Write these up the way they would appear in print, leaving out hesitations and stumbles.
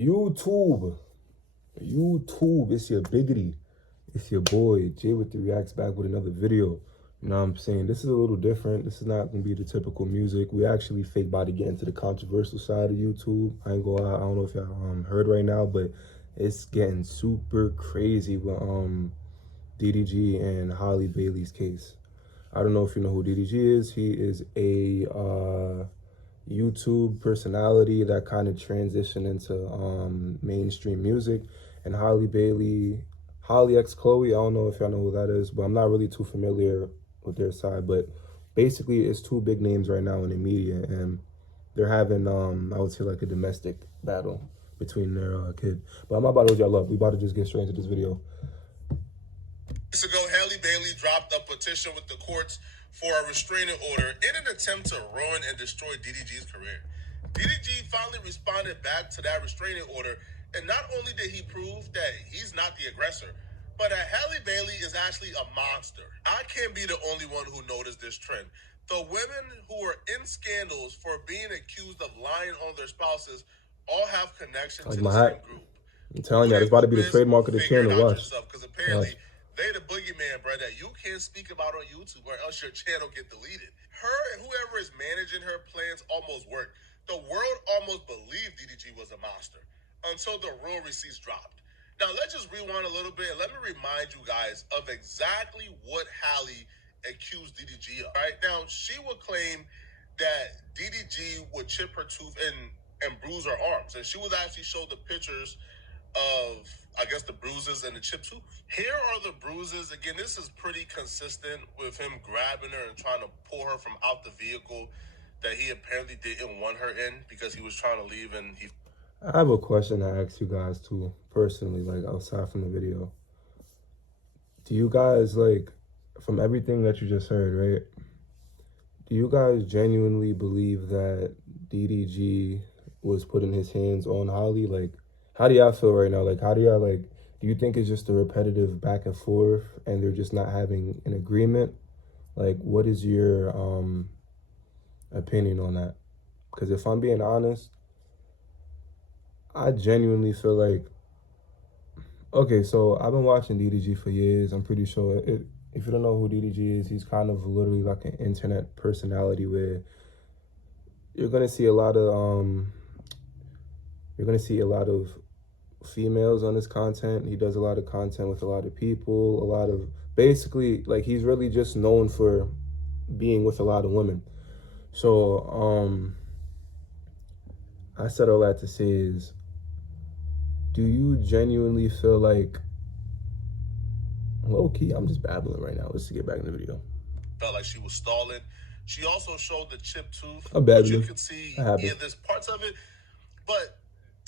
YouTube, it's your biggity. It's your boy, JayWitThaReaxts, back with another video. You know what I'm saying? This is a little different. This is not going to be the typical music. We actually fake about to get into the controversial side of YouTube. I ain't gonna lie, I don't know if y'all heard right now, but it's getting super crazy with DDG and Halle Bailey's case. I don't know if you know who DDG is. He is a YouTube personality that kind of transitioned into mainstream music. And Halle X Chloe, I don't know if y'all know who that is, but I'm not really too familiar with their side. But basically, it's two big names right now in the media, and they're having, I would say, like a domestic battle between their kid. But I'm not about to hold y'all up. We about to just get straight into this video. Weeks ago, Halle Bailey dropped a petition with the courts for a restraining order in an attempt to ruin and destroy DDG's career. DDG finally responded back to that restraining order, and not only did he prove that he's not the aggressor, but that Halle Bailey is actually a monster. I can't be the only one who noticed this trend. The women who are in scandals for being accused of lying on their spouses all have connection to the same group. I'm telling you, it's about to be the trademark of the channel. Watch. Because apparently, they the boogeyman, bro, that you can't speak about on YouTube or else your channel get deleted. Her and whoever is managing her plans almost worked. The world almost believed DDG was a monster until the real receipts dropped. Now, let's just rewind a little bit and let me remind you guys of exactly what Halle accused DDG of. Right now, she would claim that DDG would chip her tooth and bruise her arms. And she would actually show the pictures of, I guess, the bruises and the chipped tooth. Here are the bruises. Again, this is pretty consistent with him grabbing her and trying to pull her from out the vehicle that he apparently didn't want her in because he was trying to leave. And I have a question to ask you guys too, personally, like outside from the video. Do you guys, like, from everything that you just heard, right? Do you guys genuinely believe that DDG was putting his hands on Halle? Like, how do y'all feel right now? Like, how do y'all, like, do you think it's just a repetitive back and forth and they're just not having an agreement? Like, what is your opinion on that? Because if I'm being honest, I genuinely feel like, okay, so I've been watching DDG for years. I'm pretty sure, if you don't know who DDG is, he's kind of literally like an internet personality where you're gonna see a lot of females on his content. He does a lot of content with a lot of people, basically, like, he's really just known for being with a lot of women. So I said all that to say is, do you genuinely feel like, low-key, I'm just babbling right now. Let's get back in the video. Felt like she was stalling. She also showed the chipped tooth. You could see, there's parts of it, but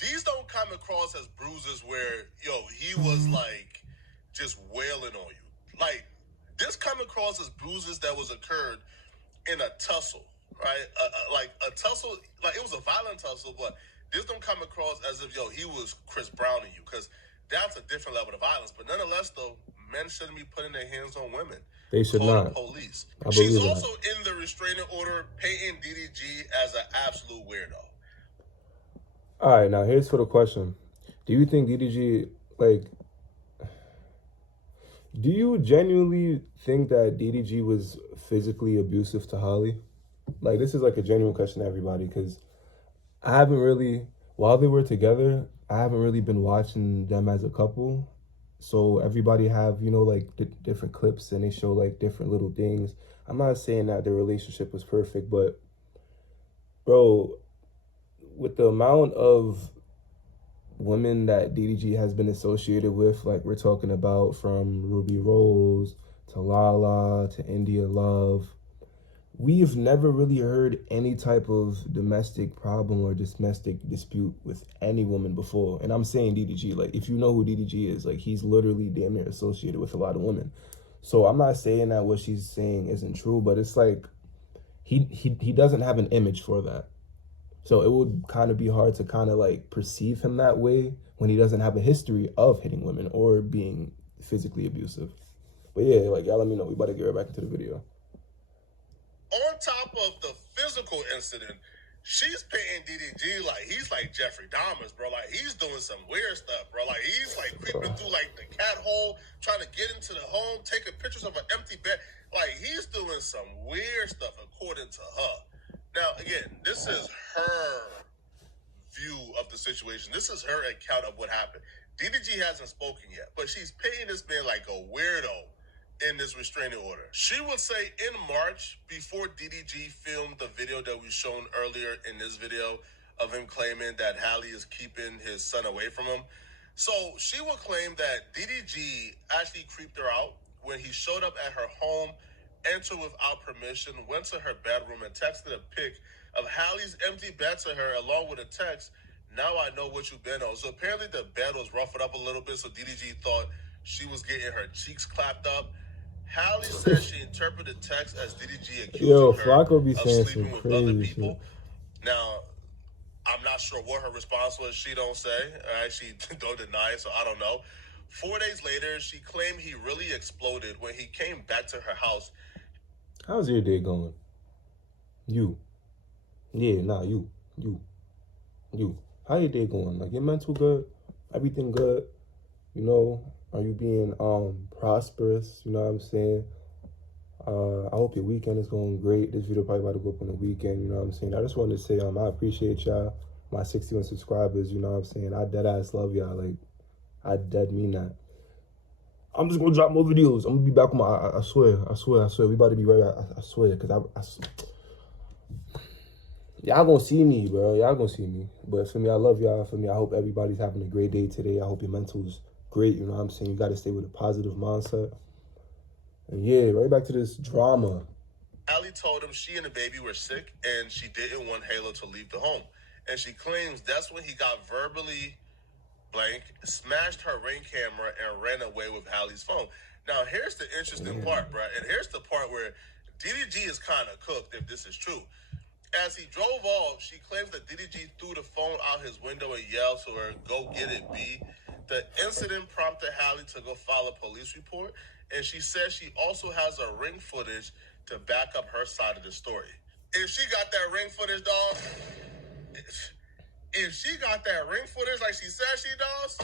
these don't come across as bruises where, he was like just wailing on you. Like, this come across as bruises that was occurred in a tussle, right? Like a tussle, like it was a violent tussle, but this don't come across as if, he was Chris Browning you, because that's a different level of violence. But nonetheless, though, men shouldn't be putting their hands on women. They should not. Police. She's also in the restraining order painting DDG as an absolute weirdo. All right, now here's for the question. Do you think DDG, like, do you genuinely think that DDG was physically abusive to Halle? Like, this is like a genuine question to everybody, because I haven't really, while they were together, I haven't really been watching them as a couple. So everybody have, like different clips and they show like different little things. I'm not saying that their relationship was perfect, but bro, with the amount of women that DDG has been associated with, like we're talking about from Ruby Rose to Lala to India Love, we've never really heard any type of domestic problem or domestic dispute with any woman before. And I'm saying DDG, like, if you know who DDG is, like, he's literally damn near associated with a lot of women. So I'm not saying that what she's saying isn't true, but it's like he doesn't have an image for that. So it would kind of be hard to kind of like perceive him that way when he doesn't have a history of hitting women or being physically abusive. But yeah, like, y'all let me know. We about to get right back into the video. On top of the physical incident, She's painting DDG like he's like Jeffrey Dahmer's, bro. Like he's doing some weird stuff, bro. Like he's like creeping through like the cat hole, trying to get into the home, taking pictures of an empty bed. Like he's doing some weird stuff according to her. Now, again, this is her view of the situation. This is her account of what happened. DDG hasn't spoken yet, but she's painting this man like a weirdo in this restraining order. She would say in March, before DDG filmed the video that we shown earlier in this video of him claiming that Halle is keeping his son away from him. So she will claim that DDG actually creeped her out when he showed up at her home, entered without permission, went to her bedroom and texted a pic of Halle's empty bed to her along with a text, "Now I know what you've been on." So apparently the bed was ruffled up a little bit, so DDG thought she was getting her cheeks clapped up. Halle says she interpreted the text as DDG accusing her be of saying sleeping some with crazy other people. shit. Now, I'm not sure what her response was. She don't say. She don't deny it, so I don't know. 4 days later, she claimed he really exploded when he came back to her house. How's your day going? You. Yeah, nah, you. How your day going? Like, your mental good? Everything good? You know, are you being prosperous? You know what I'm saying? I hope your weekend is going great. This video probably about to go up on the weekend, you know what I'm saying? I just wanted to say I appreciate y'all, my 61 subscribers, you know what I'm saying? I dead ass love y'all. Like, I dead mean that. I'm just gonna drop more videos. I'm gonna be back on my, I swear. We about to be right, I swear, because y'all gonna see me, bro. Y'all gonna see me. But for me, I love y'all. For me, I hope everybody's having a great day today. I hope your mental's great, you know what I'm saying? You gotta stay with a positive mindset. And yeah, right back to this drama. Halle told him she and the baby were sick and she didn't want Halo to leave the home. And she claims that's when he got verbally blank, smashed her Ring camera, and ran away with Halle's phone. Now, here's the interesting part, bro. And here's the part where DDG is kind of cooked if this is true. As he drove off, she claims that DDG threw the phone out his window and yelled to her, "Go get it, B." The incident prompted Halle to go file a police report, and she says she also has a Ring footage to back up her side of the story. If she got that Ring footage, dog, if she got that Ring footage like she said she does,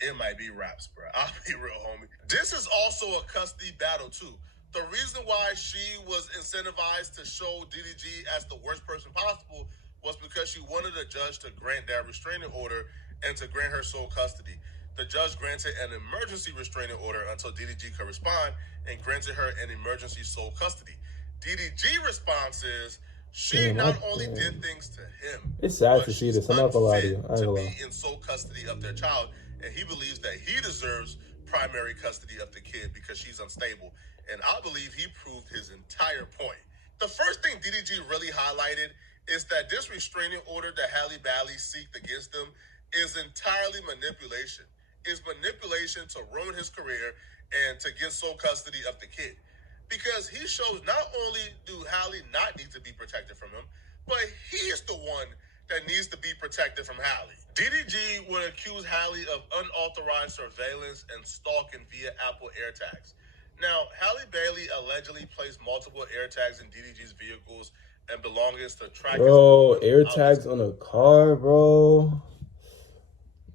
it might be raps, bro. I'll be real, homie. This is also a custody battle, too. The reason why she was incentivized to show DDG as the worst person possible was because she wanted a judge to grant that restraining order and to grant her sole custody. The judge granted an emergency restraining order until DDG could respond and granted her an emergency sole custody. DDG response is she not only did things to him, it's sad but to see she's this. I'm not gonna lie to you. to be in sole custody of their child, and he believes that he deserves primary custody of the kid because she's unstable. And I believe he proved his entire point. The first thing DDG really highlighted is that this restraining order that Halle Bailey seeked against him is entirely manipulation. Is manipulation to ruin his career and to get sole custody of the kid. Because he shows not only do Halle not need to be protected from him, but he's the one that needs to be protected from Halle. DDG would accuse Halle of unauthorized surveillance and stalking via Apple AirTags. Now, Halle Bailey allegedly placed multiple AirTags in DDG's vehicles and belongings to track. Bro, AirTags on a car, bro.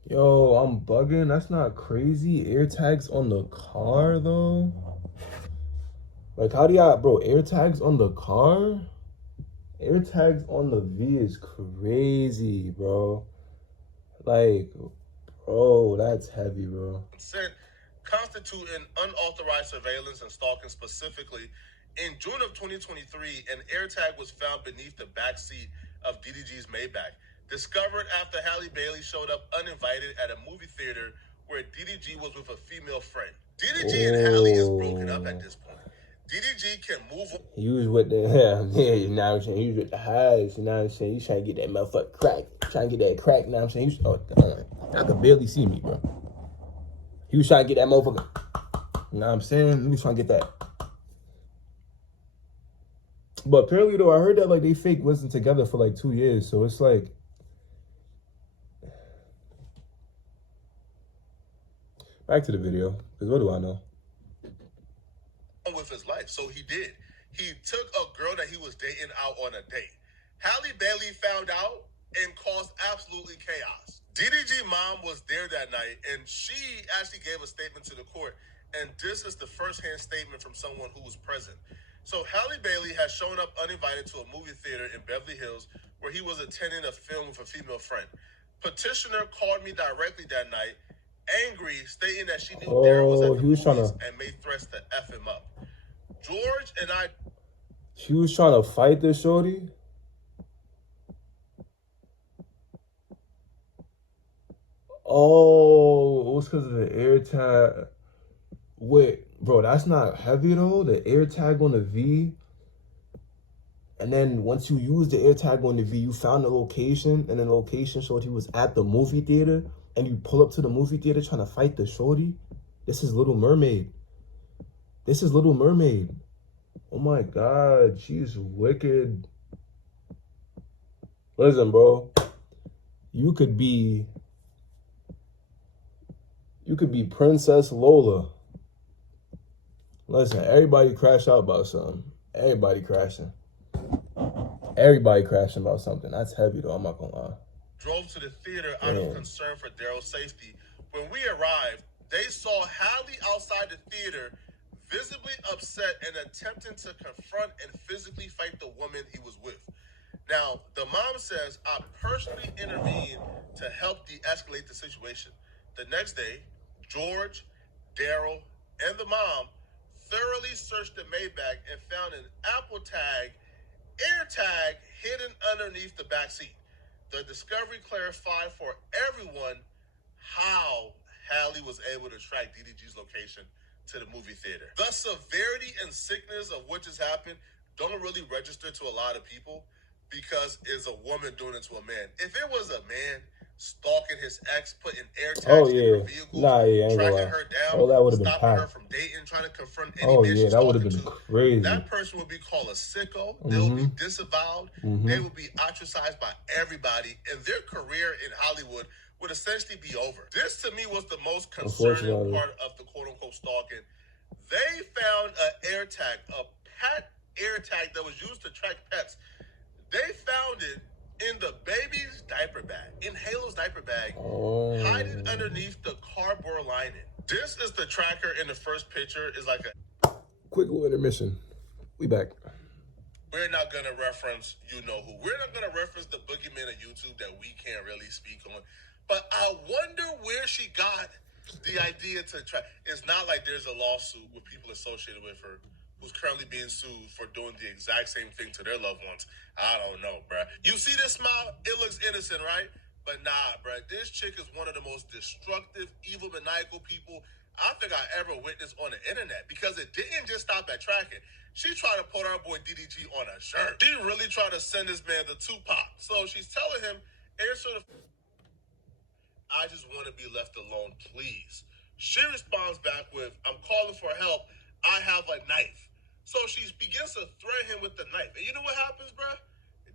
Yo, I'm bugging. That's not crazy. AirTags on the car, though. Like, how do y'all, bro, AirTags on the car? AirTags on the V is crazy, bro. Like, bro, that's heavy, bro. Constituting unauthorized surveillance and stalking specifically. In June of 2023, an AirTag was found beneath the back seat of DDG's Maybach, discovered after Halle Bailey showed up uninvited at a movie theater where DDG was with a female friend. DDG and Halle is broken up at this point. DDG can move on. He was with the, you know what I'm saying? He was with the highs, you know what I'm saying? He's trying to get that motherfucker crack. Trying to get that crack, you know what I'm saying? He was, I could barely see me, bro. He was trying to get that motherfucker. You know what I'm saying? He was trying to get that. But apparently, though, I heard that, like, they fake wasn't together for, like, 2 years. So it's like, back to the video. Because what do I know? With his life. So he did. He took a girl that he was dating out on a date. Halle Bailey found out and caused absolutely chaos. DDG mom was there that night, and she actually gave a statement to the court, and this is the first-hand statement from someone who was present. So Halle Bailey has shown up uninvited to a movie theater in Beverly Hills where he was attending a film with a female friend. Petitioner called me directly that night, angry, stating that she knew Daryl was at the movies and made threats to F him up. George and I... She was trying to fight this shorty? Oh, it was because of the air tag. Wait, bro, that's not heavy though? The air tag on the V. And then once you use the air tag on the V, you found the location, and then the location showed he was at the movie theater, and you pull up to the movie theater trying to fight the shorty? This is Little Mermaid. This is Little Mermaid. Oh my God, she's wicked. Listen, bro. You could be Princess Lola. Listen, everybody crash out about something. Everybody crashing. Everybody crashing about something. That's heavy though, I'm not gonna lie. Drove to the theater out of concern for Daryl's safety. When we arrived, they saw Halle outside the theater, visibly upset and attempting to confront and physically fight the woman he was with. Now, the mom says, I personally intervened to help de-escalate the situation. The next day, George, Daryl, and the mom thoroughly searched the Maybach and found an Apple tag, air tag, hidden underneath the back seat. The discovery clarified for everyone how Halle was able to track DDG's location to the movie theater. The severity and sickness of what just happened don't really register to a lot of people because it's a woman doing it to a man. If it was a man stalking his ex, putting air tags in her vehicle, tracking her down, stopping her from dating, trying to confront any man she's talking to, crazy. That person would be called a sicko. They will be disavowed. They will be ostracized by everybody, and their career in Hollywood would essentially be over. This to me was the most concerning part of the quote-unquote stalking. They found an air tag, a pet air tag that was used to track pets. They found it in the baby's diaper bag, in Halo's diaper bag, hiding underneath the cardboard lining. This is the tracker in the first picture. Is like a quick little intermission. We back. We're not gonna reference you know who. We're not gonna reference the boogeyman of YouTube that we can't really speak on. But I wonder where she got the idea to try. It's not like there's a lawsuit with people associated with her who's currently being sued for doing the exact same thing to their loved ones. I don't know, bruh. You see this smile? It looks innocent, right? But nah, bruh. This chick is one of the most destructive, evil, maniacal people I think I ever witnessed on the internet, because it didn't just stop at tracking. She tried to put our boy DDG on a shirt. She really tried to send this man to Tupac. So she's telling him, answer the... I just want to be left alone, please. She responds back with, I'm calling for help. I have a knife. So she begins to threaten him with the knife. And you know what happens, bruh?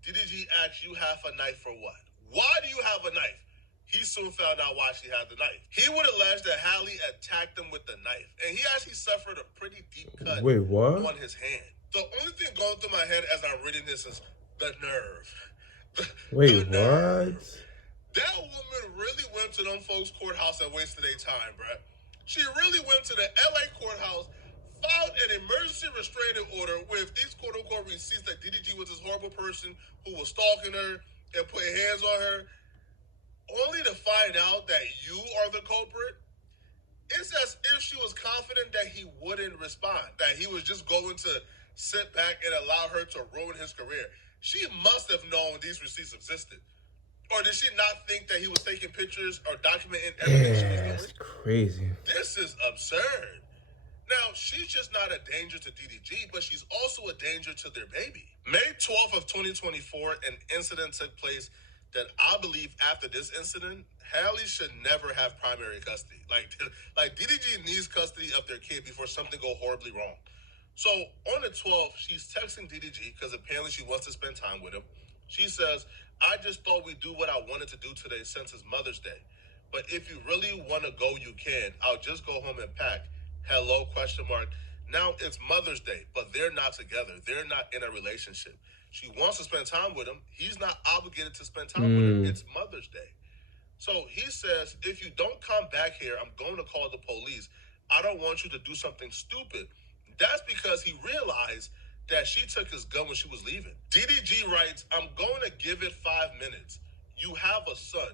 DDG asks, you have a knife for what? Why do you have a knife? He soon found out why she had the knife. He would allege that Halle attacked him with the knife, and he actually suffered a pretty deep cut on his hand. The only thing going through my head as I'm reading this is the nerve. The nerve. That woman really went to them folks' courthouse and wasted their time, bruh. She really went to the LA courthouse, filed an emergency restraining order with these quote-unquote receipts that DDG was this horrible person who was stalking her and putting hands on her, only to find out that you are the culprit. It's as if she was confident that he wouldn't respond, that he was just going to sit back and allow her to ruin his career. She must have known these receipts existed. Or did she not think that he was taking pictures or documenting everything she was doing? That's crazy. This is absurd. Now, she's just not a danger to DDG, but she's also a danger to their baby. May 12th of 2024, an incident took place that I believe after this incident, Halle should never have primary custody. Like DDG needs custody of their kid before something go horribly wrong. So on the 12th, she's texting DDG because apparently she wants to spend time with him. She says, I just thought we'd do what I wanted to do today since it's Mother's Day. But if you really want to go, you can. I'll just go home and pack. Hello, question mark. Now it's Mother's Day, but they're not together. They're not in a relationship. She wants to spend time with him. He's not obligated to spend time with her. It's Mother's Day. So he says, if you don't come back here, I'm going to call the police. I don't want you to do something stupid. That's because he realized that she took his gun when she was leaving. DDG writes, I'm going to give it 5 minutes. You have a son.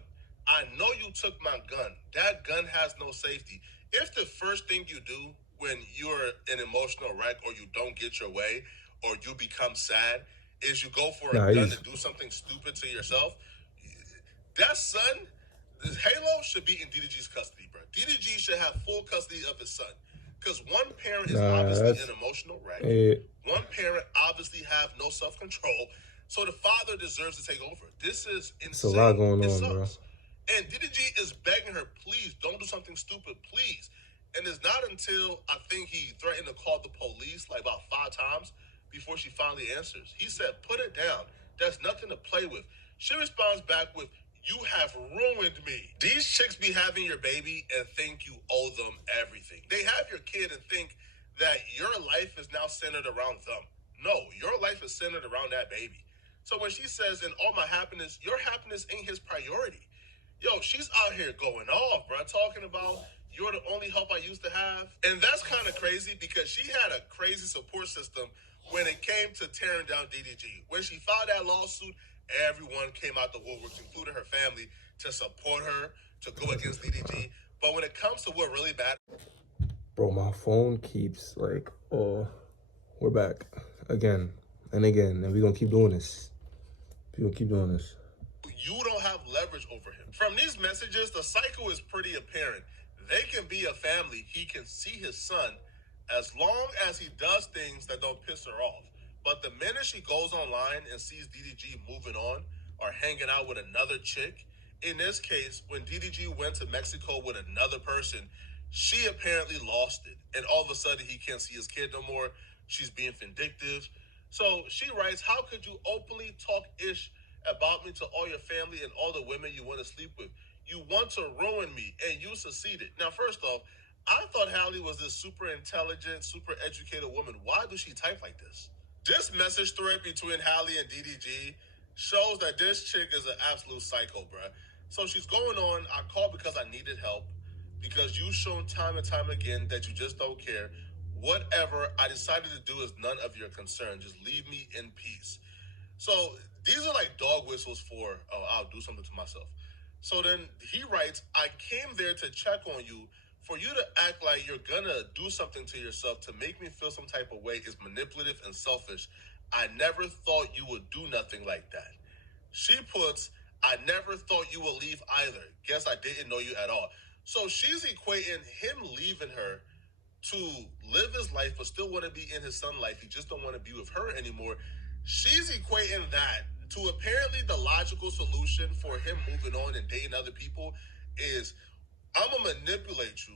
I know you took my gun. That gun has no safety. If the first thing you do when you're an emotional wreck or you don't get your way or you become sad is you go for a gun to do something stupid to yourself, that son, Halo should be in DDG's custody, bro. DDG should have full custody of his son. Because one parent is obviously an emotional wreck. One parent obviously have no self-control. So the father deserves to take over. This is insane. It's a lot going on, bro. And DDG is begging her, please, don't do something stupid, please. And it's not until I think he threatened to call the police like about 5 times before she finally answers. He said, put it down. There's nothing to play with. She responds back with, you have ruined me. These chicks be having your baby and think you owe them everything. They have your kid and think that your life is now centered around them. No, your life is centered around that baby. So when she says, in all my happiness, your happiness ain't his priority. Yo, she's out here going off, bro, talking about you're the only help I used to have. And that's kind of crazy because she had a crazy support system when it came to tearing down DDG. When she filed that lawsuit, everyone came out the woodworks, including her family, to support her, to go against DDG. But when it comes to what really bad... Bro, my phone keeps like, oh, we're back again and again, and we're going to keep doing this. We're going to keep doing this. You don't have leverage over him. From these messages, the cycle is pretty apparent. They can be a family. He can see his son as long as he does things that don't piss her off. But the minute she goes online and sees DDG moving on or hanging out with another chick, in this case, when DDG went to Mexico with another person, she apparently lost it. And all of a sudden, he can't see his kid no more. She's being vindictive. So she writes, how could you openly talk ish about me to all your family and all the women you want to sleep with? You want to ruin me, and you succeeded. Now, first off, I thought Halle was this super intelligent, super educated woman. Why does she type like this? This message thread between Halle and DDG shows that this chick is an absolute psycho, bruh. So she's going on, I called because I needed help, because you've shown time and time again that you just don't care. Whatever I decided to do is none of your concern. Just leave me in peace. So these are like dog whistles for, oh, I'll do something to myself. So then he writes, I came there to check on you. For you to act like you're gonna do something to yourself to make me feel some type of way is manipulative and selfish. I never thought you would do nothing like that. She puts, I never thought you would leave either. Guess I didn't know you at all. So she's equating him leaving her to live his life but still want to be in his son's life. He just don't want to be with her anymore. She's equating that to apparently the logical solution for him moving on and dating other people is, I'm going to manipulate you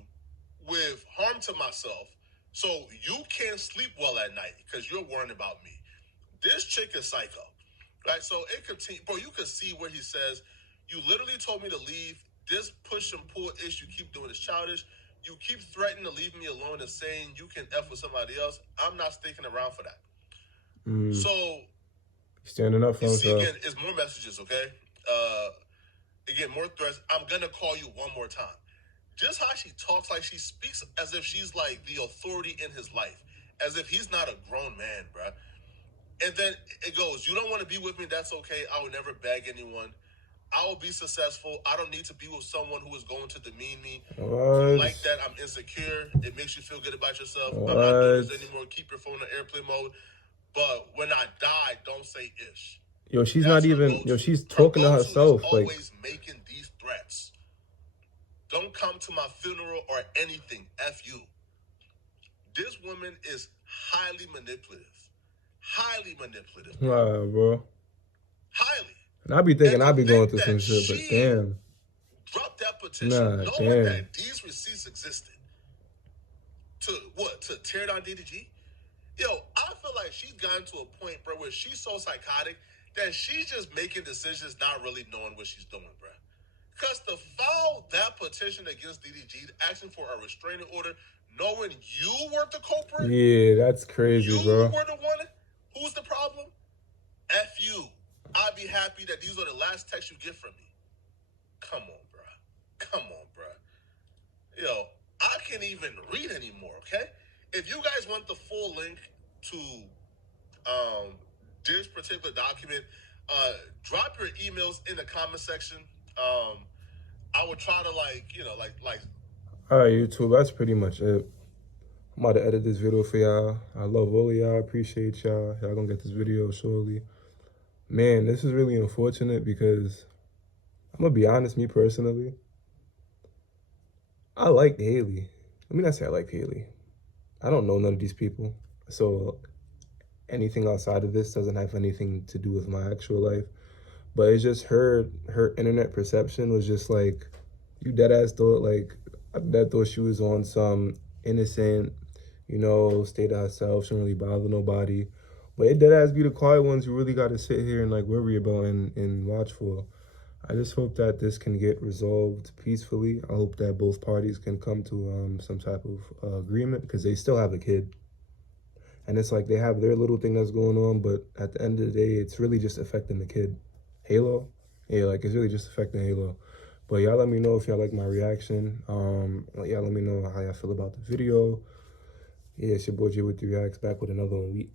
with harm to myself so you can't sleep well at night because you're worrying about me. This chick is psycho, right? So it continues, bro, you can see where he says, you literally told me to leave. This push and pull ish you keep doing is childish. You keep threatening to leave me alone and saying you can F with somebody else. I'm not sticking around for that. So, standing up for himself. Again, it's more messages, okay? Again, more threats. I'm going to call you one more time. Just how she talks, like she speaks as if she's like the authority in his life, as if he's not a grown man, bruh. And then it goes, you don't want to be with me, that's okay. I will never beg anyone. I will be successful. I don't need to be with someone who is going to demean me. So like that, I'm insecure. It makes you feel good about yourself. I'm not doing this anymore. Keep your phone on airplane mode. But when I die, don't say ish. Yo, she's not even, yo, she's talking to herself. Like, always making these threats. Don't come to my funeral or anything. F you. This woman is highly manipulative. Highly manipulative. Wow, bro. Highly. And I be thinking I be going through some shit, but damn. Drop that petition knowing that these receipts existed. To what? To tear down DDG? Yo, I feel like she's gotten to a point, bro, where she's so psychotic that she's just making decisions not really knowing what she's doing, bro. Because to file that petition against DDG, asking for a restraining order, knowing you were the culprit. Yeah, that's crazy, you bro. were the one who's the problem. F you. I'd be happy that these are the last texts you get from me. Come on, bruh. Come on, bruh. Yo, I can't even read anymore, okay? If you guys want the full link to this particular document, drop your emails in the comment section. I would try to like. All right, YouTube, that's pretty much it. I'm about to edit this video for y'all. I love all of y'all. I appreciate y'all. Y'all gonna get this video shortly. Man, this is really unfortunate because I'm gonna be honest, me personally, I like Haley. Let me not say I like Haley. I don't know none of these people. So anything outside of this doesn't have anything to do with my actual life. But it's just her internet perception was just like, you dead ass thought like that thought she was on some innocent, you know, stay to herself, shouldn't really bother nobody. But it dead ass be the quiet ones you really gotta sit here and like worry about and watch for. I just hope that this can get resolved peacefully. I hope that both parties can come to some type of agreement because they still have a kid. And it's like they have their little thing that's going on, but at the end of the day, it's really just affecting the kid. Halo? Yeah, like it's really just affecting Halo. But y'all let me know if y'all like my reaction. Y'all let me know how y'all feel about the video. Yeah, it's your boy JayWitThaReaxts back with another one.